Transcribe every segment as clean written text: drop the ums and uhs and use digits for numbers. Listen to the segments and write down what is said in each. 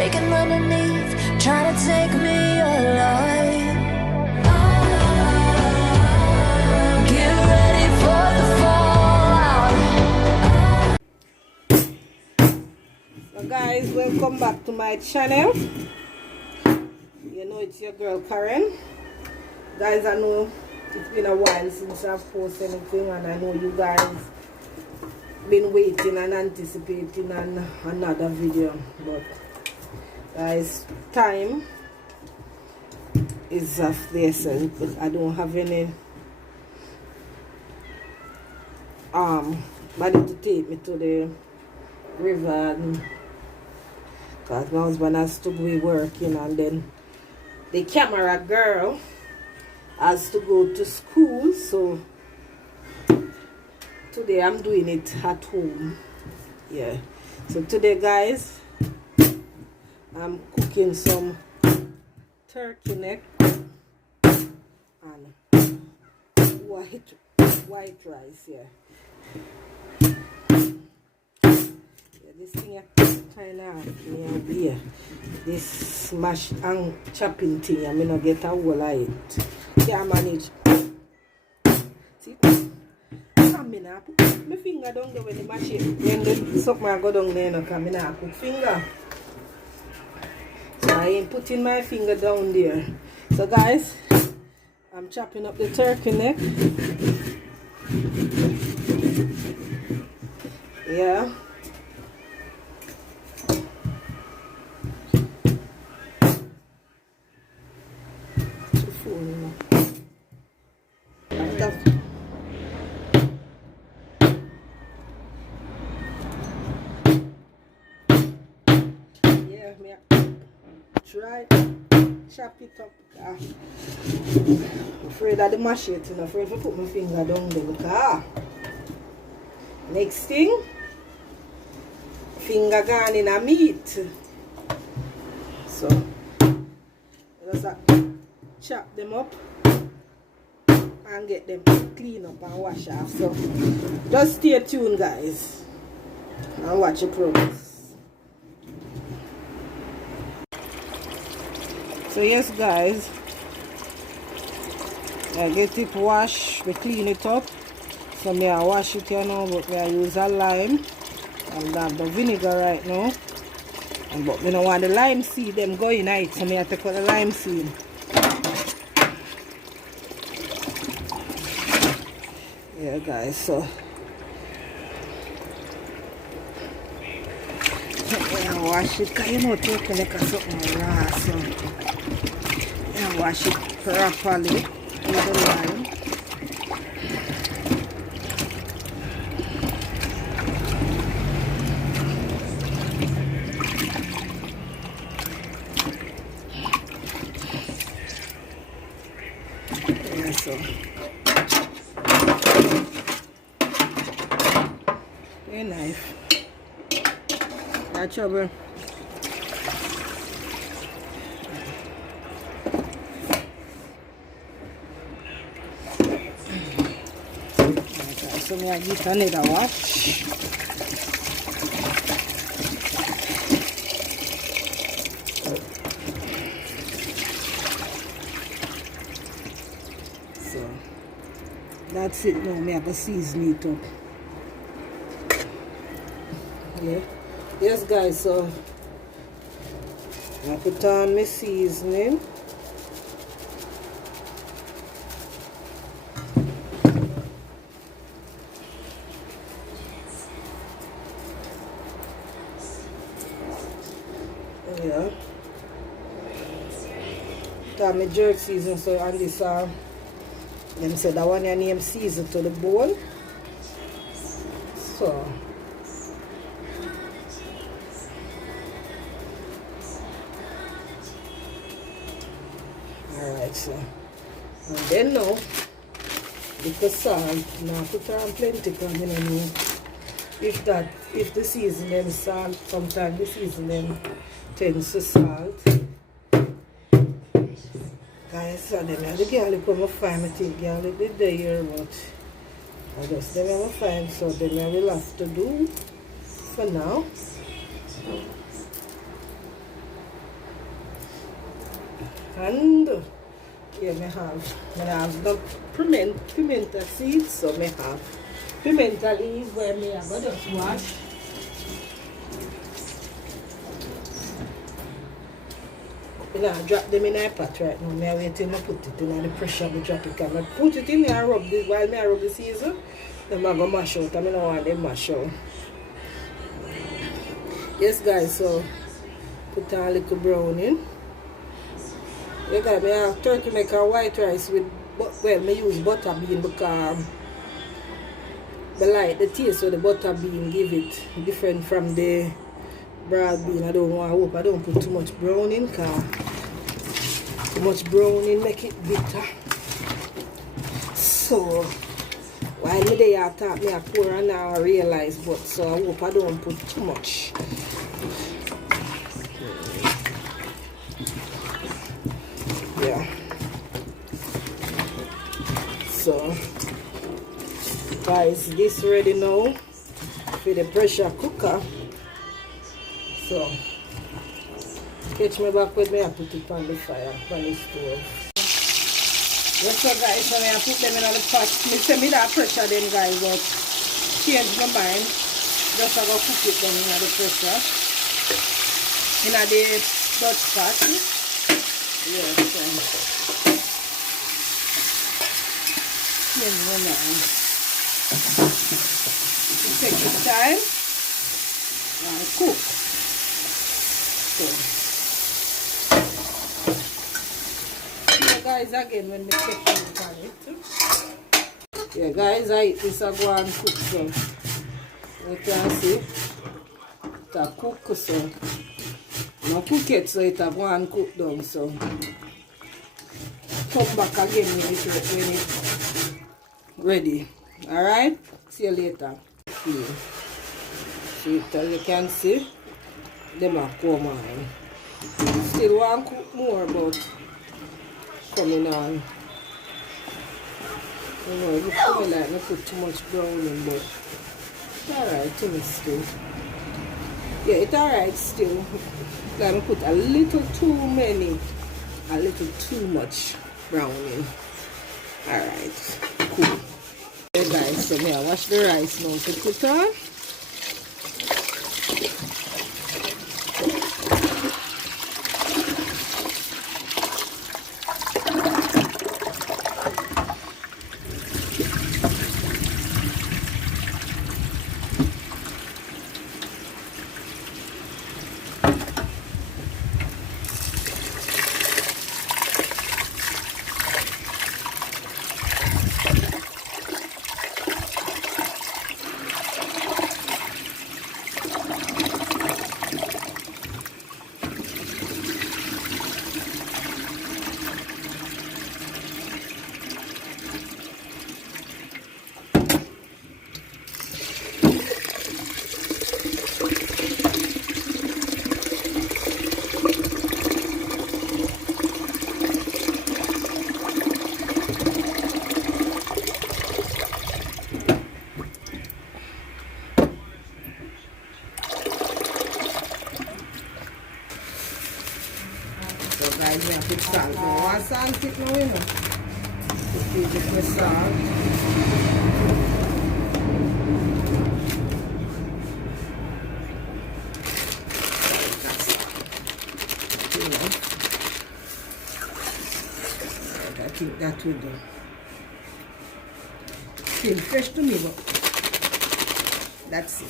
shaking underneath, trying to take me alive. Get ready for the fallout. So guys, welcome back to my channel. You know it's your girl Karen. Guys, I know it's been a while since I've posted anything, and I know you guys been waiting and anticipating on another video, but guys, time is of the essence. I don't have any money to take me to the river, because my husband has to be working, and then the camera girl has to go to school, so today I'm doing it at home. Yeah, so today guys, I'm cooking some turkey neck and white rice. Yeah, this thing kind of here, this mashed and chopping thing, I'm gonna get a whole of it. Can't manage. See, my finger down there when the mash it. When the something I go down there, I not put finger. So I ain't putting my finger down there. So guys, I'm chopping up the turkey neck. Yeah. Try chop it up. I'm afraid of the machete, I'm afraid to put my finger down there because next thing, finger gone in a meat. So just chop them up and get them clean up and wash off. So just stay tuned guys and watch the progress. So yes guys, I get it washed, we clean it up. So me I wash it here now, but me I use a lime and I have the vinegar right now. But me don't want the lime seed them go in it, so me I take out the lime seed. Yeah guys, so I wash it because you know turkey like something raw, so I wash it properly with the lime. Yeah, so a knife. That's trouble. So I give another wash. So that's it now. I have to season it up. Yeah. Yes guys, so I put on my seasoning. Yeah. Got my jerk season, so on this them said that one your name season to the bone. So alright, so and then now with the salt, now put on plenty because you know if the season them salt, sometimes the season them tends to salt. Guys, so them the girl come find me think girl will be there, but I just them will find, so them I will have to do for now. And here I have the pimento seeds, so I have pimento leaves where I have just wash. I drop them in a pot right now. I wait till I put it in the pressure to drop it. I put it in there and rub this while I rub the season. Then I go mash out. I don't want them mash out. Yes guys, so put a little brown in. You got me have turkey make a white rice with, well, I use butter bean because I like the taste of the butter bean, give it different from the broad bean. I hope I don't put too much brown in because too much brown in make it bitter. So while me there I thought me I pour and now I realize, but so I hope I don't put too much. Yeah. So guys, this ready now for the pressure cooker. So catch me back with me, I put it on the fire, on the stove. Yes, so guys, when I put them in the pot, me say me that pressure them guys, but change my mind. Just I go cook it then in the pressure. In the Dutch pot. Yes, change my mind. You take your time and cook. So guys, again when we take it on it. Yeah guys, I eat this I go and cook so you can see it a cook so now cook it so it a go and cook down so come back again when it's ready. Alright, see you later. Okay. See it as you can see them are come on. Still want to cook more but coming on. You know, it looks like I put too much brown in, but it's alright in it still. Yeah, it's alright still. Like I put a little too much brown in. Alright, cool. Okay guys, so now wash the rice now to put on. So guys, we have to put salt. We want salt it now, you know. Put it with salt. I think that will do. Still fresh to me, but that's it.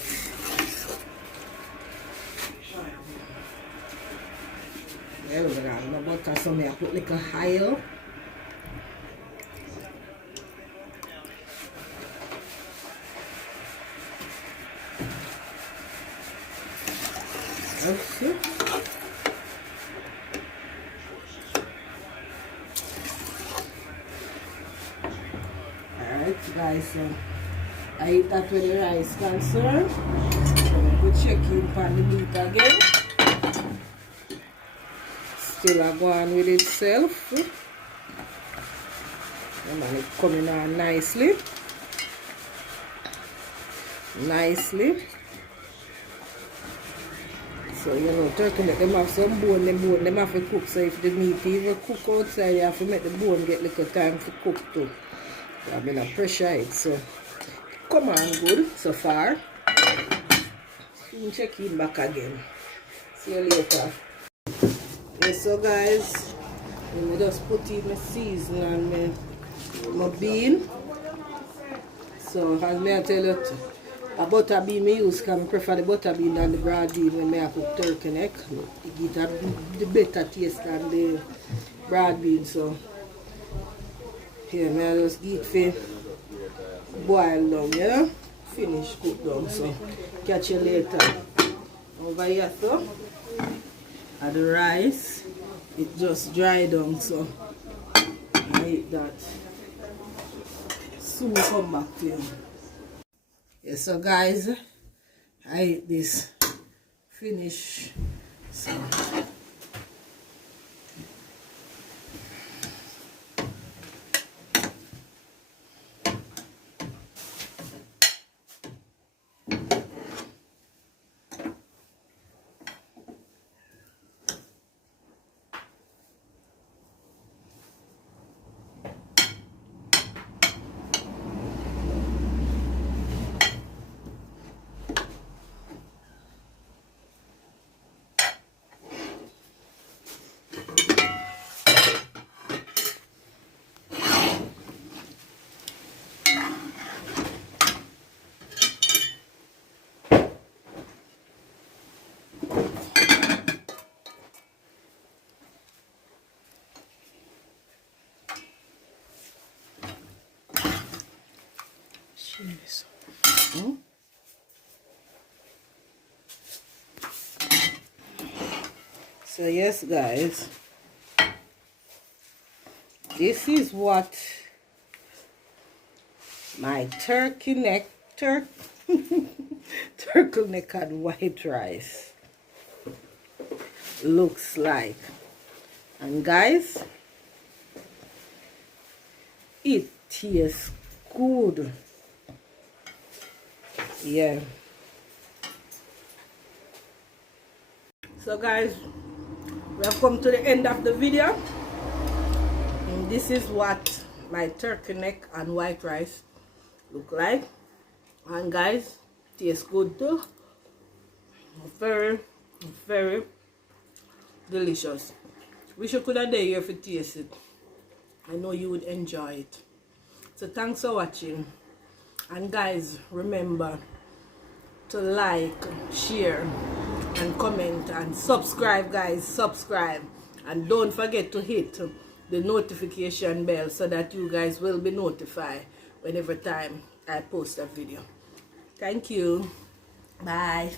There we go. The butter, so I put like a oil. Okay. Alright guys, so I eat that with the rice concerned. So I go check in on the meat again. Still I go on with itself. And then it's coming on nicely. So you know, turkey neck them have some bone, them have to cook. So if the meat even cook outside, you have to make the bone get little time to cook too. So I'm gonna pressure it. So come on good so far. Soon check in back again. See you later. Yes, so guys, I just put in my season and my bean. So as I tell you, a butter bean I use because I prefer the butter bean than the broad bean when I cook turkey neck. It gives the better taste than the broad bean. So here I just get it boil down, you know? Finish cook down. So catch you later. Over here so and the rice, it just dried down, so I eat that. Soon come back to you. Yes, so guys, I ate this finish. So So yes guys, this is what my turkey neck turkey neck and white rice looks like. And guys, it tastes good. Yeah. So guys, we have come to the end of the video. And this is what my turkey neck and white rice look like. And guys, tastes good too. Very, very delicious. Wish you could have been here to taste it. I know you would enjoy it. So thanks for watching. And guys, remember to like, share, and comment, and subscribe guys. Subscribe. And don't forget to hit the notification bell so that you guys will be notified whenever time I post a video. Thank you. Bye.